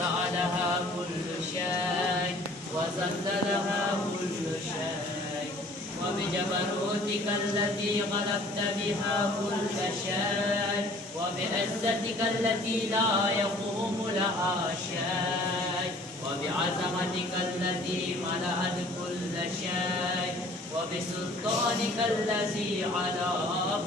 وخضع لها كل شيء وذل لها كل شيء، وبجبروتك التي غلبت بها كل شيء، وبعزتك التي لا يقوم لها شيء، وبعظمتك التي ملأت كل شيء، وبسلطانك الذي على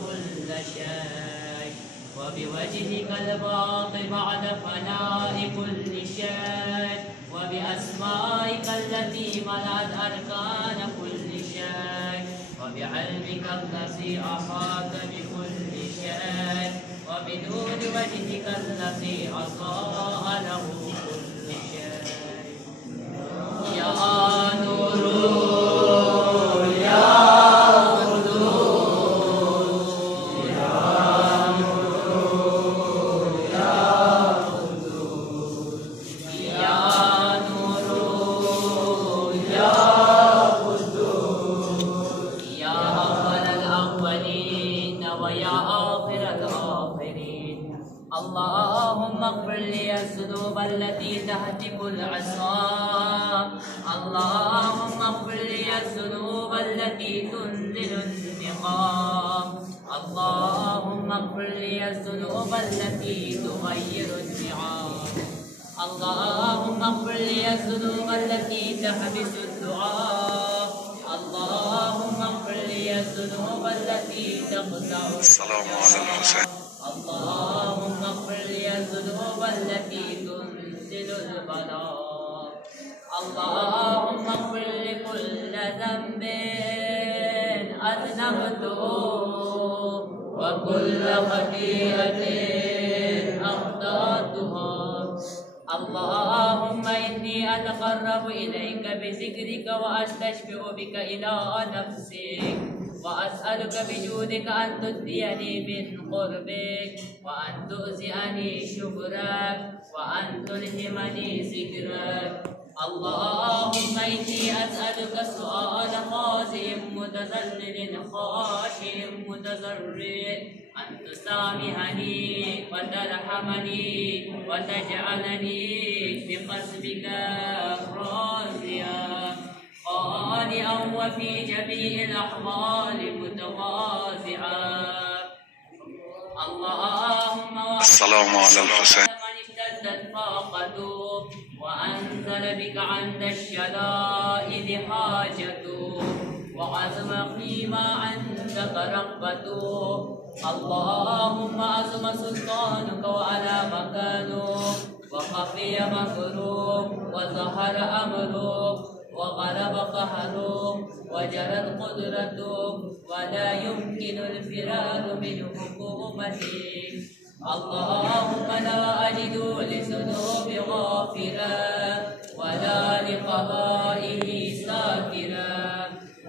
كل شيء، وبوجهك الباقي بعد فناء كل شيء، وبأسمائك التي ملأت أركان كل شيء، وبعلمك الذي أحاط بكل شيء، وبنور وجهك الذي أضاء له كل شيء. يا نور يا قدوس يا نور يا قدوس يا نور يا قدوس يا أول الأولين ويا آخر الآخرين. اللهم اغفر لي الذنوب التي تهتك العصام، اللهم اغفر لي الذنوب التي تنزل الانتقام، اللهم اغفر لي الذنوب التي تغير النعام، اللهم اغفر لي الذنوب التي تحبس الدعاء، اللهم اغفر لي الذنوب التي تقطع السلام على الحسين. اللهم اغفر لي الذنوب التي تنزل البلاء، اللهم اغفر لكل ذنب أذنبته وكل خطيئة أخطأتها. اللهم إني أتقرب إليك بذكرك وأستشفع بك إلى نفسك، وأسألك بجودك أن تديني من قربك، وأن تؤذيني شكرك، وأن تلهمني ذكرك. اللهم إني أسألك سؤال خاضع متذلل خاشع متضرع، أن تسامحني وترحمني وتجعلني بقسمك راضيا قانعا وفي جميع الأحوال متواضعا. اللهم السلام على الحسين. من اشتدت طاقته وأنزل بك عند الشدائد حاجته، وعزم فيما عندك رغبته. اللهم عزم سلطانك وعلى مكانه، وخفي مكروه وظهر أمره، وغلب قهره وجرت قدرته، ولا يمكن الفرار من حكومته. اللهم لا أجد لذنوب غافرا، ولا لقضائه ساكرا،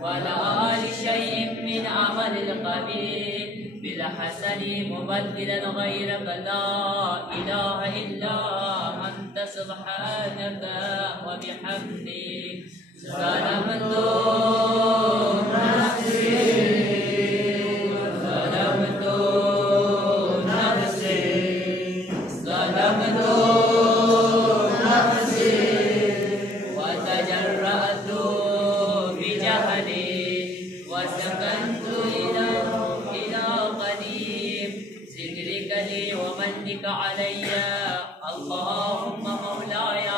ولا لشيء من عمل القبيح بالحسن مبدلا غيرك. لا إله إلا أنت سبحانك وبحمدك ظلمت نفسي ظلمت نفسي ظلمت نفسي وتجرأت بجهلي وسكنت إلى قديم ذكرك لي ومنك علي. اللهم مولاي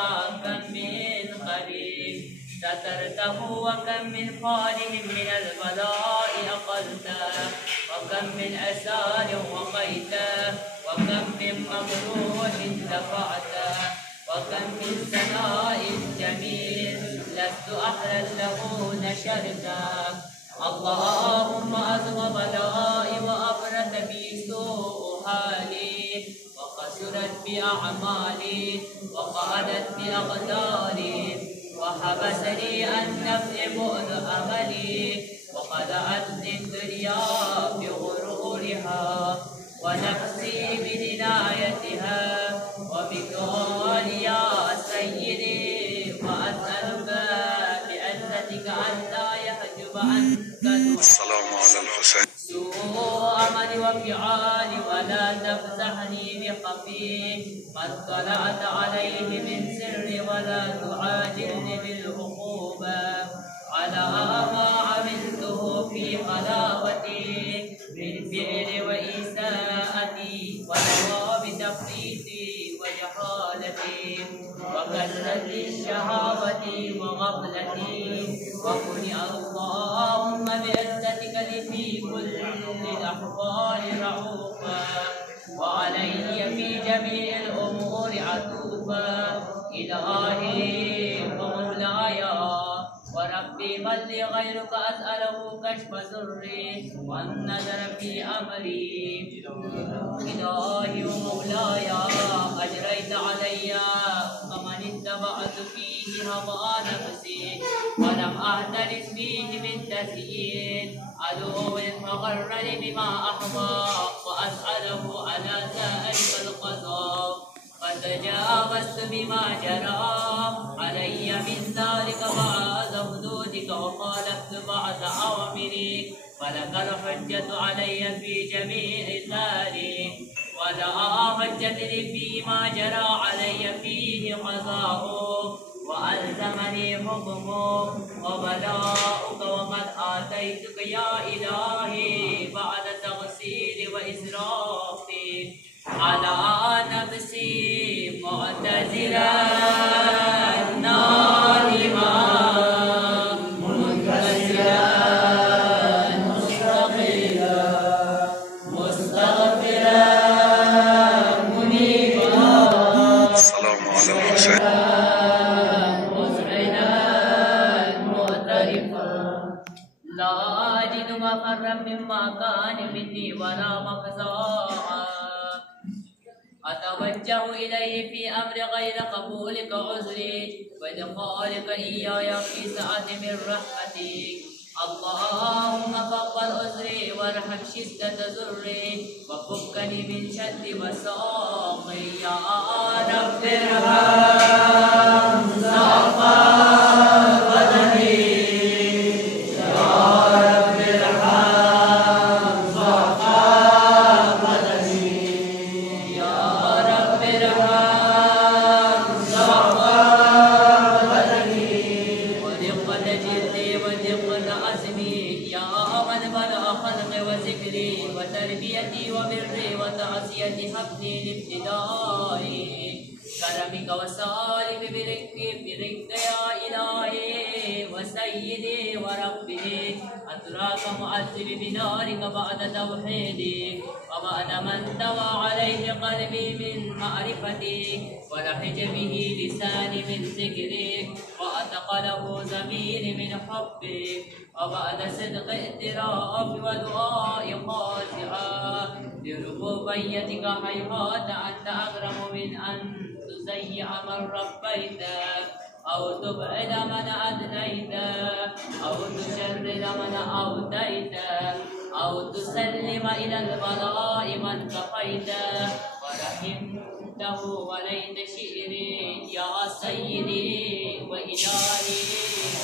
كم من قريب سترته، وكم من خالد من البلاء أقلته، وكم من أسار وقيته، وكم من مكروه دفعته، وكم من ثناء جميل لست أحرى له نشرته. اللهم أذوب بلائي وأبرد بي سوء حالي، وقصرت بأعمالي، وقعدت بأقداري، وحبسني عن نفع بعد أملي، وخدعتني الدنيا بغرورها، ونفسي بنايتها، وبقال يا سيدي. وأسألك بعزتك أن لا يحجب عنك السلام على الحسين. سوء عملي وفعالي ولا تمسحني بخفي ما اطلعت عليه من سر ولا تعاجلني بالعقوبة على ما عملته في خلاوتي من فعل وإساءتي ونوى بتفريطي وجهالتي وكثرة الشهوة وغفلتي وقل اللهم بعزتك لي في كل الأحوال رعوفا وعلي في جميع الأمور عطوفا إلهي ومولاي وربي من لي غيرك أسأله كشف سري والنظر في أمري إلهي ومولاي أجريت علي فمن اتبعت فيه هوى نفسي ولم أهترس فيه من تسيير عدو فغرني بما أحوى وأسأله على سائر القضاء فتجاوزت بما جرى علي من ذلك بعد حدودك وخالفت بعد أوامرك ولك الحجة علي في جميع ذلك ولا حجة لي فيما جرى علي فيه قضاؤك وألزمني حكمك وبلاؤك وقد آتيتك يا إلهي بعد تغسيل وإسرافي على نفسي معتزلا نادما منكسرا مستقيلا مستغفرا منيبا السلام على الحسين مسعدا معترفا لا أجد مفرا مما كان مني ولا مفزعا أتوجه إليه في أمر غير قبولك عذري وإدخالك إياي في سعة من رحمتك اللهم فقبل عذري وارحم شدة ذري وفكني من شد وساقي يا رب ارحم ضعف بدني يا رب ارحم ضعف بدني يا رب ارحم ضعف بدني ودقة جلدي ودقة عزمي يا من بلغ خلقي وذكري وتربيتي وبري وتعزيتي حبلي لابتدائي كرمك وسالم برك يا إلهي وسيدي وربي أتراك معذب بنارك بعد توحيدك وبعد من توى عليه قلبي من معرفتك ولحج به لساني من ذكرك وأتقله زميري من حبك وبعد صدق اعتراف ودعاء خاشعا لربوبيتك هيهات أنت أكرم من أن تزيع من ربيت أو تبعد من أدنيت أو تشرد من أوديت أو تسلم إلى البلاء من كفيت ورحمته وليت شئري يا سيدي وإلهي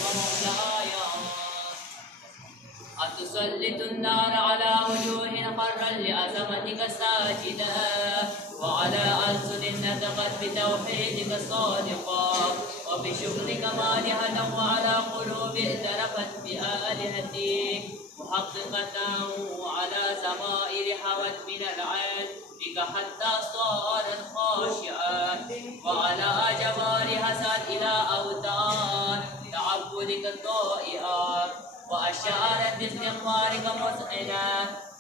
ومولاي أتسلط النار على وجوه خرا لعظمتك ساجدا وعلى ألسن نطقت بتوحيدك صادقا وبشكرك مالحة وعلى قلوب اعترفت بآلهتك محققة وعلى سمائر حوت من العين بك حتى صارت خاشعة وعلى جوارها ساد إلى أوتار تعبدك الضائعة وأشارت باستغفارك مسئلة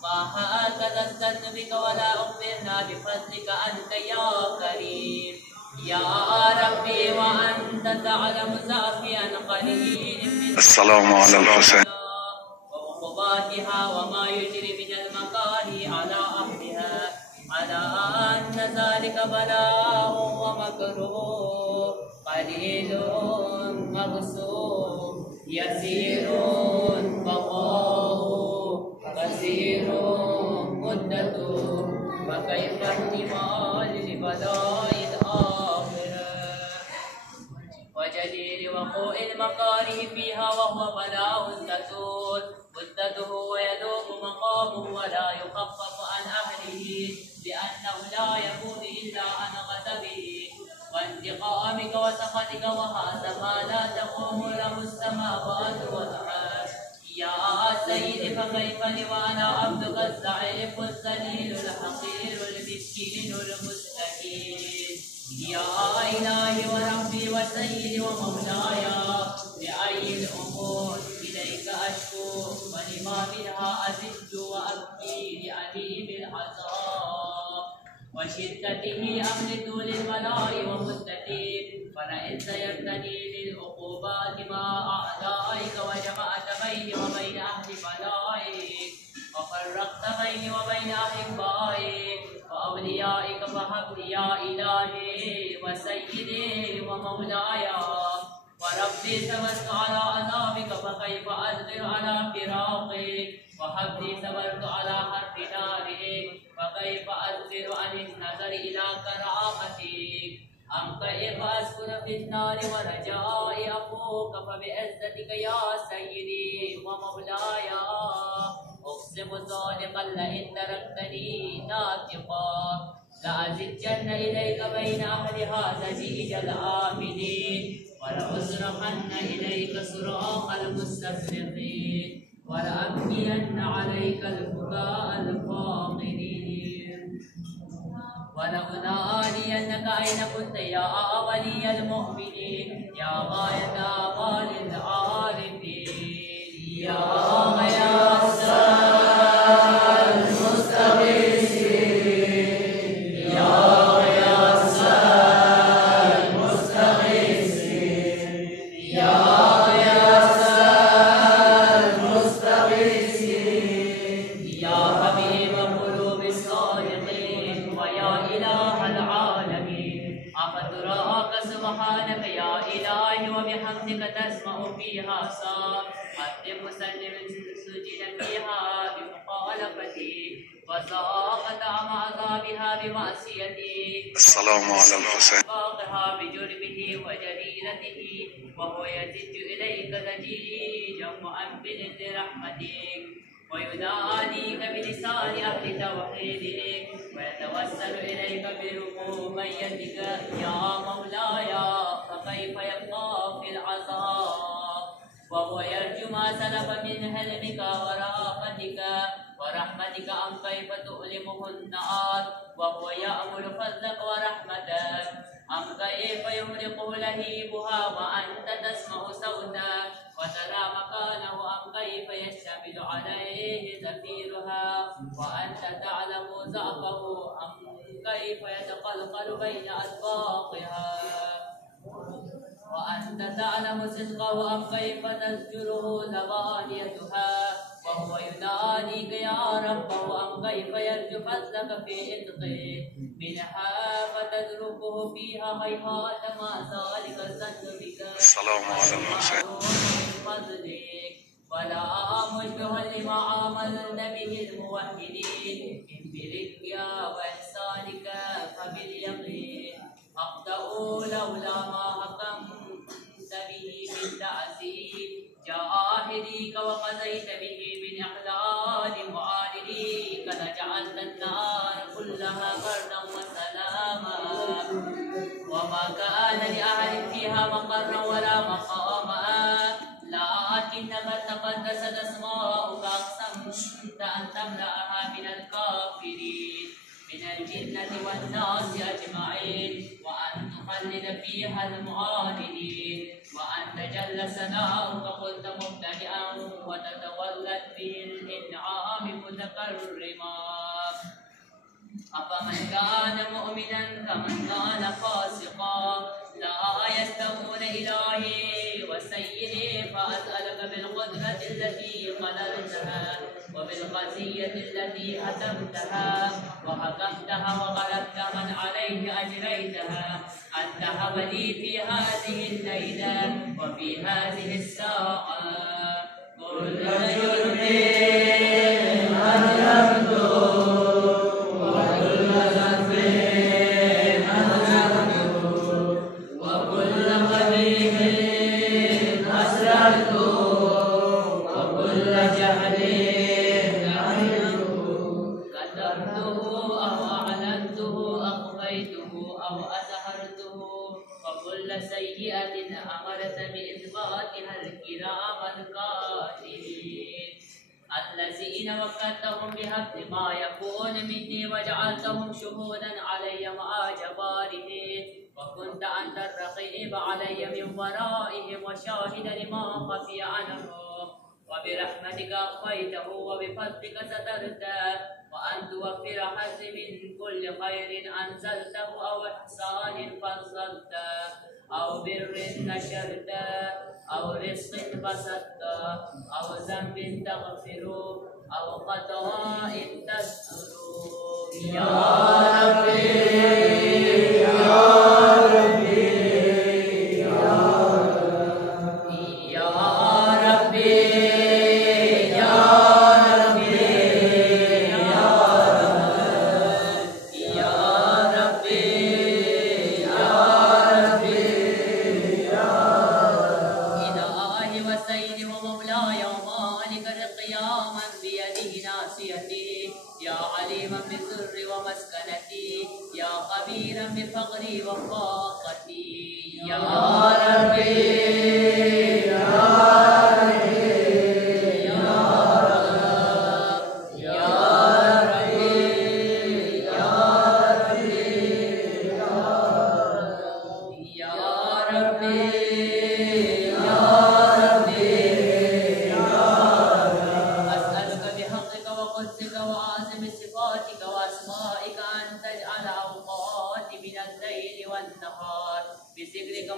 ما هكذا الظن بك ولا أخبرنا بفضلك أنت يا كريم يا ربي وأنت تعلم ضعفي عن قليل من السلام على الحسين وعقوباتها وما يجري من المكاره على أهلها على أن ذلك بلاء ومكروه قليل مقصود يسير بقاؤه كثير مدته فكيف احتمال لبلاء الآخرة وجليل وقوع المكاره فيها وهو بلاء تزول مدته ويدوم مقامه ولا يخفف عن انتقامك وسخطك، وهذا ما لا تقوم له السماوات والأرض. يا سيدي فكيف لي وأنا عبدك الضعيف الذليل الحقير المسكين المستكين. يا إلهي وربي وسيدي ومولاي، بأي الأمور إليك أشكو، ولما منها أزد وأبكي لأليم العذاب وشدته أملك للبلاء ومدته. فلئن سيرتني للعقوبات مع أعدائك، وجمعت بيني وبين أهل بلائك، وفرقت بيني وبين أحبائك وأوليائك، فهب لي يا إلهي وسيدي ومولاي وربي. صبرت على عذابك فكيف أصبر على فراقك، وهب لي صبرت على حرب نارك فكيف أصبر عن النظر إلى كراهتك. أم كيف أسكن في النار ورجائي أخوك، فبعزتك يا سيدي ومولاي أقسم صادقا لئن تركتني ناطقا لأزجن إليك بين أهل هذا جيج العابدين، ولأصرخن إليك صراخ المستصرخين، ولأبكين عليك البكاء الفاقدين، ولأنادينك أين كنت يا ولي المؤمنين، يا غاية آمال العارفين، يا غياث تسمع فيها صار قد مسلم سجن فيها بمخالفتي، وذاق طعم عذابها بمعصيتي. السلام على الحسين. باقها بجرمه وجريرته، وهو يزج إليك زجيجا مؤمن لرحمتك، ويناديك بلسان أهل توحيدك، ويتوسل إليك بربوبيتك يا مولاي. فكيف يبقى في العذاب وهو يرجو ما سلف من حلمك ورأفتك ورحمتك؟ أم كيف تؤلمه النار وهو يأمل فضلك ورحمتك؟ أم كيف يمرقه لهيبها وأنت تسمع صوته وترى مكانه؟ أم كيف يشتمل عليه زفيرها وأنت تعلم ضعفه؟ أم كيف يتقلقل بين أطباقها وأنت تعلم صدقه؟ أم كيف تزجره زبانيتها وهو يناديك يا ربه؟ أم كيف يرجو فضلك في إتقه منها فتتركه فيها؟ هيهات ما ذلك الظن بك. السلام على الحسين. فضلك ولا مشبه لما عاملت به الموحدين من برك وإحسانك فباليقين أخطأوا لولا ما حكمت به من تعزيز جاهديك، وقضيت به من إحلال معانديك، لجعلت النار كلها بردا وسلاما، وما كان لأحد فيها مقرا ولا مقاما، لكنك تقدست أسماؤك أقسمت أن تملأها من الكافرين من الجنة والناس أجمعين، وأن تخلد فيها المعاندين، وأن تجل ثناؤك قلت مبتدئا وتتولد به الإنعام متكرما. أفمن كان مؤمنا كمن كان فاسقا لا يستوون إلهي وسيدي، فأسألك بالقدرة التي قدرتها وبالقضية التي حكمتها وحكمتها وغلبت من عليه أجريتها، أن تهب لي في هذه الليلة وفي هذه الساعة كل جرم أذنبته وكل ذنب أذنبته وكل قبيح أسررته وكل جهل عملته، كتبته أو أعلنته أخفيته أو أظهرته كل سيئة أمرت بإثباتها الكرام الكاتبين الذين وكلتهم بحفظ ما يكون مني وجعلتهم شهودا علي مع جبارهم وكنت أنت الرقيب علي من ورائهم وشاهدا لما خفي عنهم وبرحمتك أخفيته وبفضلك سترته وأن توفر حظي من كل خير أنزلته أو إحسان فضلته أو بر نشرته أو رزق بسطته أو ذنب تغفره أو خطاء تستره يا ربي بفقري وفاقتي يا ربي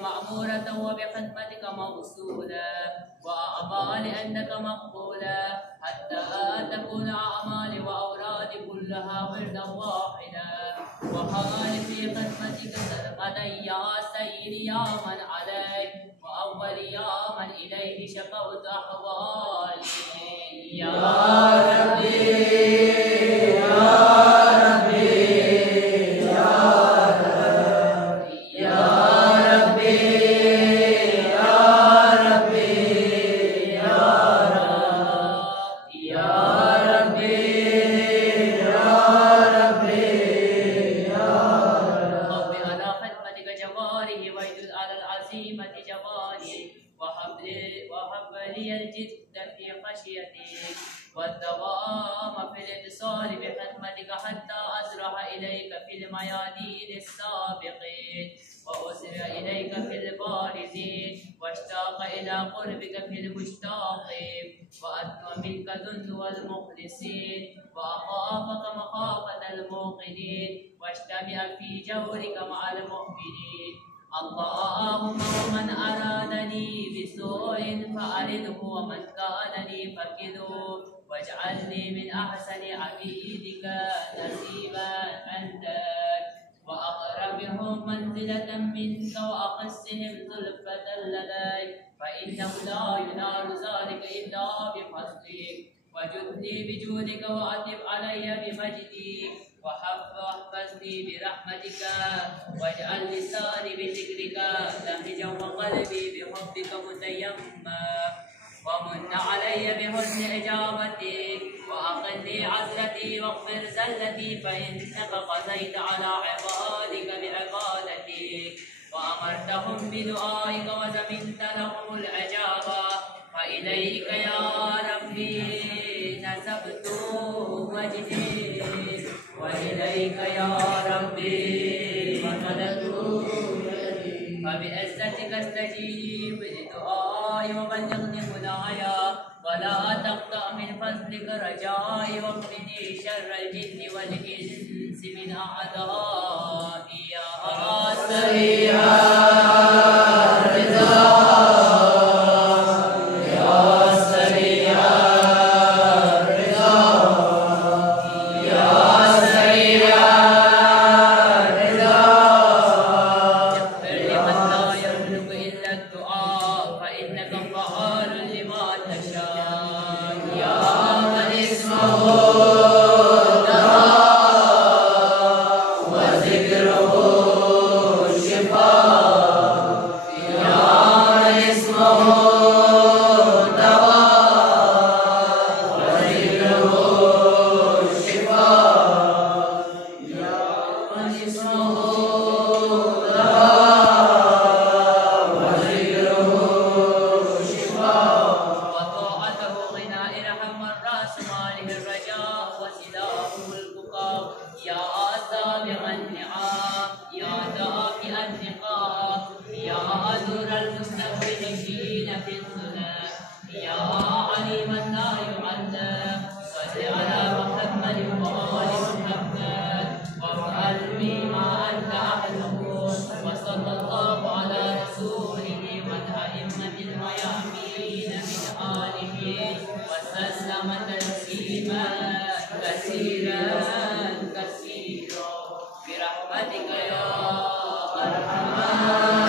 مأمورة وبخدمتك موصولة وأعمال أنك مقبولة حتى تكون أعمالي وأورادي كلها وردا واحدا وحالي في خدمتك سرمدا يا سيدي يا من عليك وأول يا من إليه شكوت أحوالي يا ربي والدوام في الاتصال بخدمتك حتى أسرع إليك في الميادين السابقين وأسرع إليك في البارزين واشتاق إلى قربك في المشتاقين وأدنو منك ذل المخلصين وأخافك مخافة الموقنين واجتمع في جورك مع المؤمنين اللهم ومن أرادني بسوء فأرده ومن كانني فكده واجعلني من أحسن عبيدك نصيبا عندك وأقربهم منزلة منك وأخصهم زلفة لديك فإنه لا ينال ذلك إلا بفضلك وجدني بجودك وأتب علي بمجدك واحفظني برحمتك واجعل لساني بذكرك لهجا وقلبي بحبك متيما ومن علي بحسن إجابتك وأقل عزلتي واغفر زلتي فإنك قضيت على عبادك بعبادتك وأمرتهم بدعائك وزمنت لهم الإجابة فإليك يا ربي نسبت وجهي وإليك يا ربي مددت فبعزتك استجيب لدعائي وبلغني منايا ولا تقطع من فضلك رجائي واكفني شر الجن والإنس من أعدائي يا سريع وذكره سابغ النعم يا دافئ النقام يا نور المستفرجين في الظلام يا عليما لا يعلم صل على محمد وآل محمد وافعل بما أنت أهله وصلى الله على رسوله والأئمة الميامين من آله وسلم تسليما كثيرا كثيرا برحمتك يا أرحم